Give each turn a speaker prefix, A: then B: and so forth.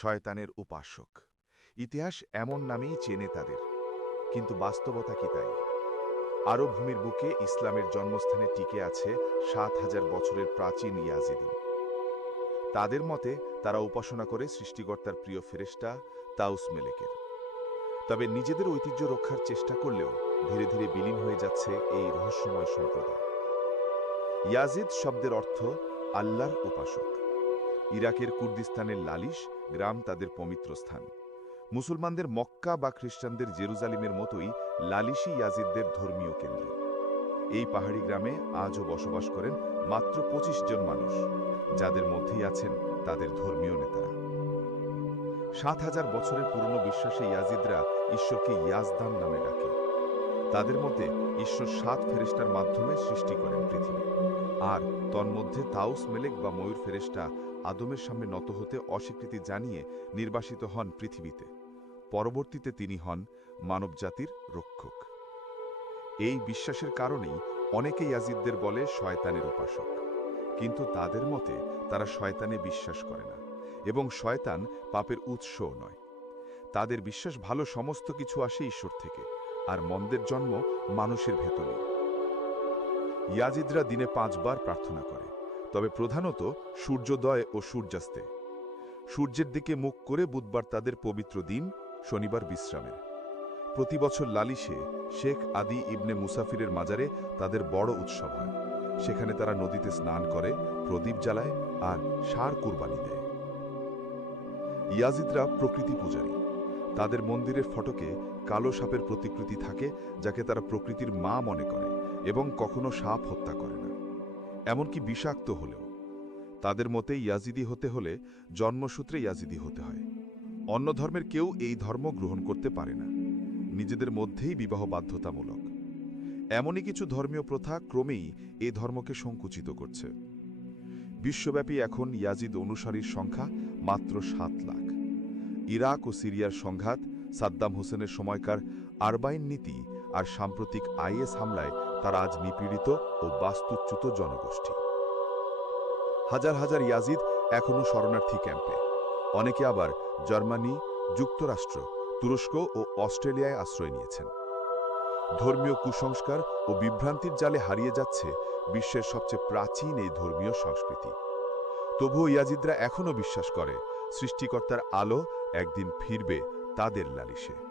A: শয়তানের উপাসক। ইতিহাস এমন নামেই চেনে তাদের, কিন্তু বাস্তবতা কি তাই? আরব ভূমির বুকে ইসলামের জন্মস্থানে টিকে আছে সাত হাজার বছরের প্রাচীন ইয়াজিদিন তাদের মতে তারা উপাসনা করে সৃষ্টিকর্তার প্রিয় ফেরেশতা তাউস মেলেকের। তবে নিজেদের ঐতিহ্য রক্ষার চেষ্টা করলেও ধীরে ধীরে বিলীন হয়ে যাচ্ছে এই রহস্যময় সম্প্রদায়। ইয়াজিদ শব্দের অর্থ আল্লাহর উপাসক। ইরাকের কুর্দিস্তানের লালিশ গ্রাম তাদের পবিত্র স্থান। মুসলমানদের মক্কা বা খ্রিস্টানদের জেরুজালিমের মতোই লালিশি ইয়াজিদদের ধর্মীয় কেন্দ্র। এই পাহাড়ি গ্রামে আজও বসবাস করেন মাত্র পঁচিশ জন মানুষ, যাদের মধ্যেই আছেন তাদের ধর্মীয় নেতারা। সাত হাজার বছরের পুরনো বিশ্বাসে ইয়াজিদরা ঈশ্বরকে ইয়াজদান নামে ডাকে। তাদের মতে, ঈশ্বর সাত ফেরেস্টার মাধ্যমে সৃষ্টি করেন পৃথিবী। আর তন্মধ্যে তাউস মেলেক বা ময়ূর ফেরেস্টা আদমের সামনে নত হতে অস্বীকৃতি জানিয়ে নির্বাসিত হন পৃথিবীতে। পরবর্তীতে তিনি হন মানবজাতির রক্ষক। এই বিশ্বাসের কারণেই অনেকে ইয়াজিদদের বলে শয়তানের উপাসক। কিন্তু তাদের মতে তারা শয়তানে বিশ্বাস করে না এবং শয়তান পাপের উৎসও নয়। তাদের বিশ্বাস ভালো সমস্ত কিছু আসে ঈশ্বর থেকে, আর মন্দের জন্ম মানুষের ভেতরেই। ইয়াজিদরা দিনে পাঁচবার প্রার্থনা করে, তবে প্রধানত সূর্যোদয় ও সূর্যাস্তে। সূর্যের দিকে মুখ করে বুধবার তাদের পবিত্র দিন শনিবার বিশ্রামের। প্রতি বছর লালিশে শেখ আদি ইবনে মুসাফিরের মাজারে তাদের বড় উৎসব হয়। সেখানে তারা নদীতে স্নান করে, প্রদীপ জ্বালায় আর সার কুরবানি দেয়। ইয়াজিদরা প্রকৃতি পূজারী। তাদের মন্দিরের ফটকে কালো সাপের প্রতিকৃতি থাকে, যাকে তারা প্রকৃতির মা মনে করে। এবং কখনো সাপ হত্যা করে না। এমনকি বিষাক্ত হলেও। তাদের মতে ইয়াজিদি হতে হলে জন্মসূত্রে ইয়াজিদি হতে হয়। অন্য ধর্মের কেউ এই ধর্ম গ্রহণ করতে পারে না। নিজেদের মধ্যেই বিবাহ বাধ্যতামূলক। এমনই কিছু ধর্মীয় প্রথা ক্রমেই এই ধর্মকে সংকুচিত করছে। বিশ্বব্যাপী এখন ইয়াজিদ অনুসারীর সংখ্যা মাত্র সাত লাখ। ইরাক ও সিরিয়ার সংঘাত, সাদ্দাম হোসেনের সময়কার আরবাইন নীতি আর সাম্প্রতিক আইএস হামলায় তারা আজ নিপীড়িত ও বাস্তুচ্যুত জনগোষ্ঠী। হাজার হাজার ইয়াজিদ এখনও শরণার্থী ক্যাম্পে। অনেকে আবার জার্মানি, যুক্তরাষ্ট্র, তুরস্ক ও অস্ট্রেলিয়ায় আশ্রয় নিয়েছেন। ধর্মীয় কুসংস্কার ও বিভ্রান্তির জালে হারিয়ে যাচ্ছে বিশ্বের সবচেয়ে প্রাচীন এই ধর্মীয় সংস্কৃতি। তবুও ইয়াজিদরা এখনও বিশ্বাস করে, সৃষ্টিকর্তার আলো একদিন ফিরবে তাদের লালিশে।